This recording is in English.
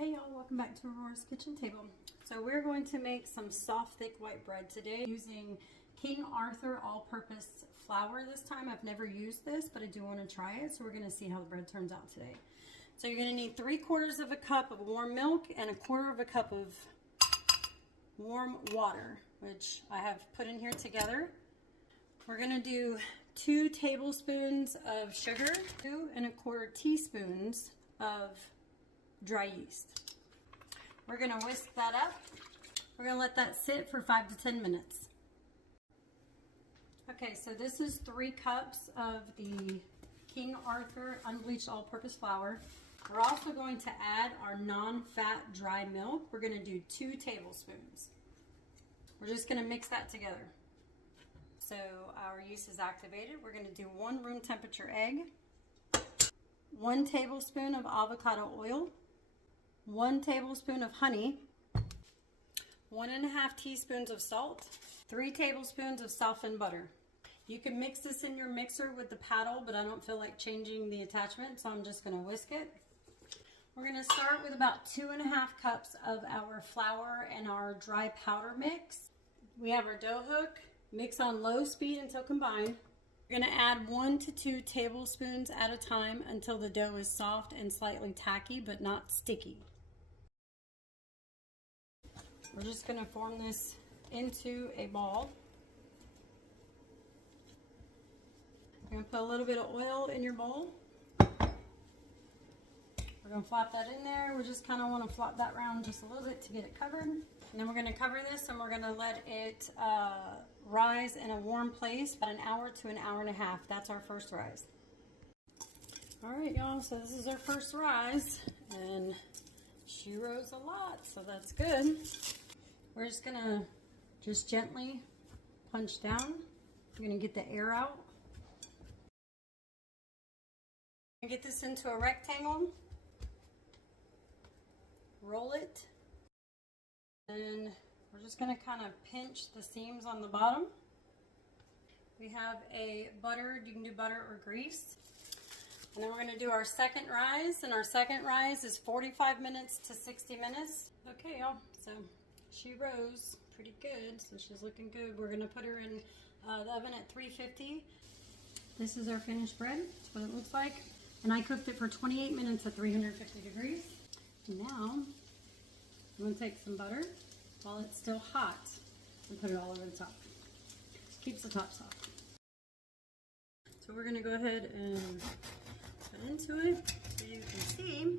Hey y'all, welcome back to Aurora's Kitchen Table. So we're going to make some soft, thick white bread today using King Arthur all-purpose flour this time. I've never used this, but I do want to try it, so we're going to see how the bread turns out today. So you're going to need 3/4 of a cup of warm milk and 1/4 of a cup of warm water, which I have put in here together. We're going to do 2 tablespoons of sugar, 2 1/4 teaspoons of dry yeast. We're going to whisk that up. We're going to let that sit for 5 to 10 minutes. Okay, so this is 3 cups of the King Arthur unbleached all-purpose flour. We're also going to add our non-fat dry milk. We're going to do 2 tablespoons. We're just going to mix that together. So our yeast is activated. We're going to do 1 room temperature egg, 1 tablespoon of avocado oil, 1 tablespoon of honey, 1½ teaspoons of salt, 3 tablespoons of softened butter. You can mix this in your mixer with the paddle, but I don't feel like changing the attachment, so I'm just going to whisk it. We're going to start with about 2½ cups of our flour and our dry powder mix. We have our dough hook. Mix on low speed until combined. We're going to add 1 to 2 tablespoons at a time until the dough is soft and slightly tacky, but not sticky. We're just going to form this into a ball. You're going to put a little bit of oil in your bowl. We're going to flop that in there. We just kind of want to flop that around just a little bit to get it covered. And then we're going to cover this and we're going to let it rise in a warm place about 1 hour to 1.5 hours. That's our first rise. All right, y'all, so this is our first rise, and she rose a lot, so that's good. We're just gonna gently punch down. We're gonna get the air out. Get this into a rectangle. Roll it. And we're just going to kind of pinch the seams on the bottom. We have a butter, you can do butter or grease. And then we're going to do our second rise, and our second rise is 45 minutes to 60 minutes. Okay, y'all, so she rose pretty good, so she's looking good. We're going to put her in the oven at 350. This is our finished bread. That's what it looks like. And I cooked it for 28 minutes at 350 degrees. Now, I'm going to take some butter while it's still hot and put it all over the top. Keeps the top soft. So we're going to go ahead and put into it so you can see